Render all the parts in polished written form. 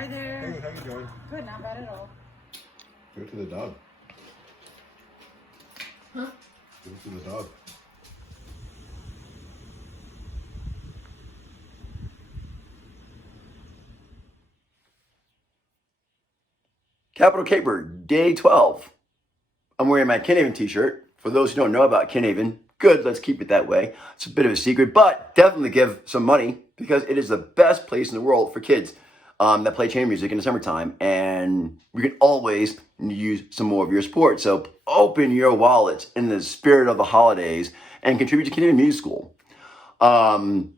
Hi there. Hey, how you doing? Good, not bad at all. Give it to the dog. Huh? Give it to the dog. Capital Caper, day 12. I'm wearing my Kinhaven t-shirt. For those who don't know about Kinhaven, good, let's keep it that way. It's a bit of a secret, but definitely give some money because it is the best place in the world for kids that play chamber music in the summertime. And we can always use some more of your support. So open your wallets in the spirit of the holidays and contribute to Kinhaven Music School. When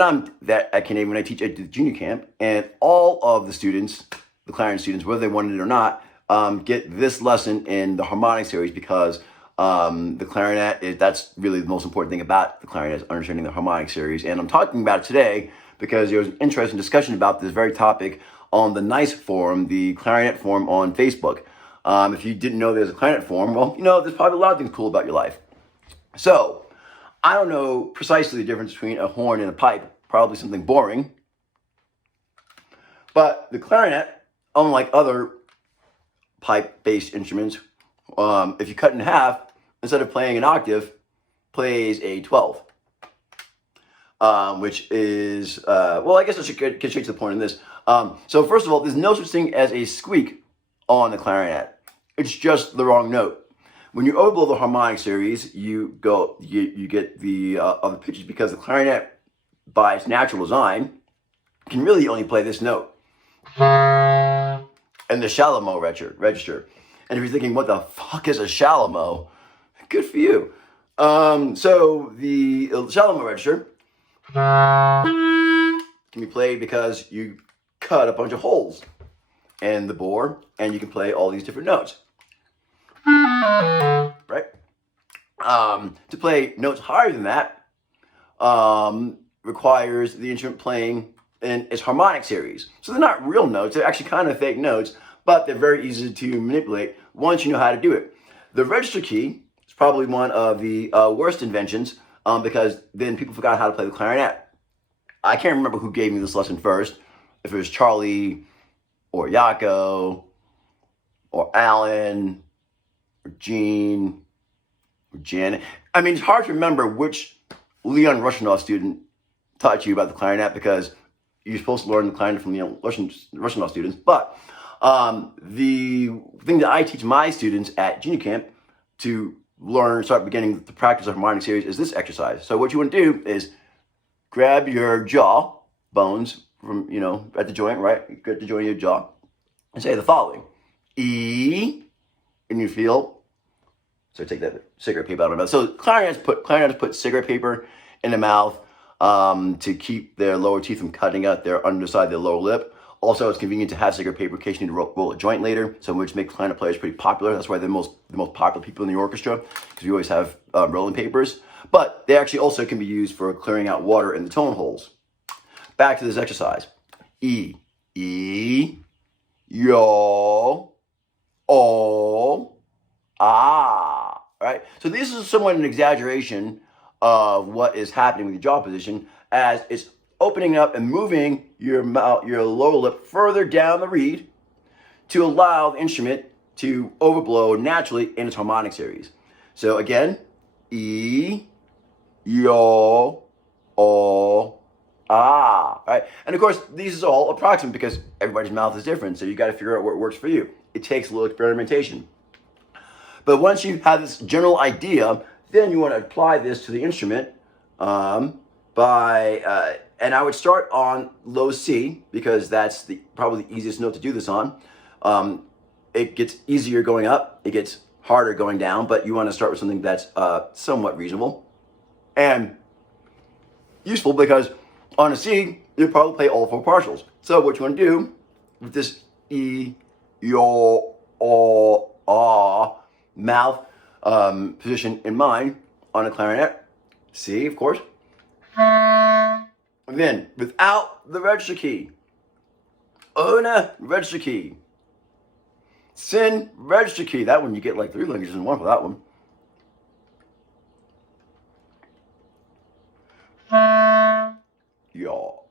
I'm at Kinhaven, when I teach at the junior camp, and all of the students, the clarinet students, whether they wanted it or not, get this lesson in the harmonic series because the clarinet that's really the most important thing about the clarinet is understanding the harmonic series. And I'm talking about it today because there was an interesting discussion about this very topic on the NICE forum, the clarinet forum on Facebook. If you didn't know there's a clarinet forum, well, there's probably a lot of things cool about your life. So I don't know precisely the difference between a horn and a pipe, probably something boring. But the clarinet, unlike other pipe-based instruments, if you cut it in half, instead of playing an octave, plays a 12. Which is, I guess I should get straight to the point in this. So first of all, there's no such thing as a squeak on the clarinet. It's just the wrong note. When you overblow the harmonic series, you get the other pitches because the clarinet, by its natural design, can really only play this note and the shallow mode register. And if you're thinking, what the fuck is a shallow mode? Good for you. So the shallow mode register can be played because you cut a bunch of holes in the bore and you can play all these different notes. Right? To play notes higher than that requires the instrument playing in its harmonic series. So they're not real notes, they're actually kind of fake notes, but they're very easy to manipulate once you know how to do it. The register key is probably one of the worst inventions because then people forgot how to play the clarinet. I can't remember who gave me this lesson first, if it was Charlie or Yako or Alan or Gene or Janet. I mean, it's hard to remember which Leon Rushinoff student taught you about the clarinet because you're supposed to learn the clarinet from Leon Rushinoff students. But the thing that I teach my students at junior camp to start beginning to practice a harmonic series is this exercise. So what you want to do is grab your jaw bones from, at the joint, right? Get the joint of your jaw and say the following. E, and you feel. So take that cigarette paper out of my mouth. So clarinetists put cigarette paper in the mouth to keep their lower teeth from cutting out their underside of their lower lip. Also, it's convenient to have cigarette paper in case you need to roll a joint later, so which makes clarinet players pretty popular. That's why they're the most popular people in the orchestra, because we always have rolling papers. But they actually also can be used for clearing out water in the tone holes. Back to this exercise. E, yo, o, ah. Right? So this is somewhat an exaggeration of what is happening with your jaw position as it's opening up and moving your lower lip further down the reed to allow the instrument to overblow naturally in its harmonic series. So again, E, yo, o, ah, right? And of course, these is all approximate because everybody's mouth is different, so you got to figure out what works for you. It takes a little experimentation. But once you have this general idea, then you want to apply this to the instrument and I would start on low C because that's probably the easiest note to do this on. It gets easier going up, it gets harder going down, but you want to start with something that's somewhat reasonable and useful because on a C, you'll probably play all four partials. So what you want to do with this E, yo, o, ah mouth position in mind on a clarinet, C, of course. And then, without the register key, Una register key, Sin register key. That one you get like 3 languages in one for that one. Y'all.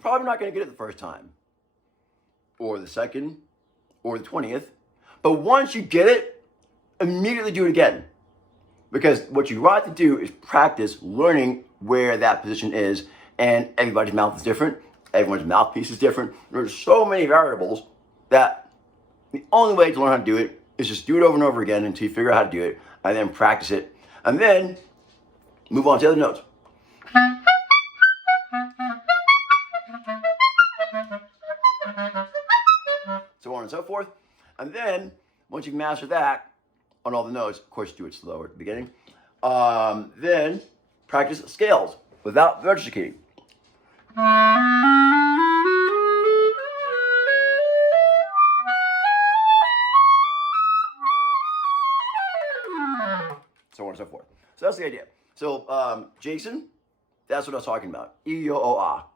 probably not going to get it the first time, or the second, or the 20th. But once you get it, immediately do it again. Because what you want to do is practice learning where that position is, and everybody's mouth is different, everyone's mouthpiece is different. There's so many variables that the only way to learn how to do it is just do it over and over again until you figure out how to do it, and then practice it, and then move on to the other notes. So on and so forth. And then, once you've mastered that on all the notes, of course, do it slower at the beginning, then practice scales without the register key. So on and so forth. So that's the idea. So, Jason, that's what I was talking about. E-O-O-A.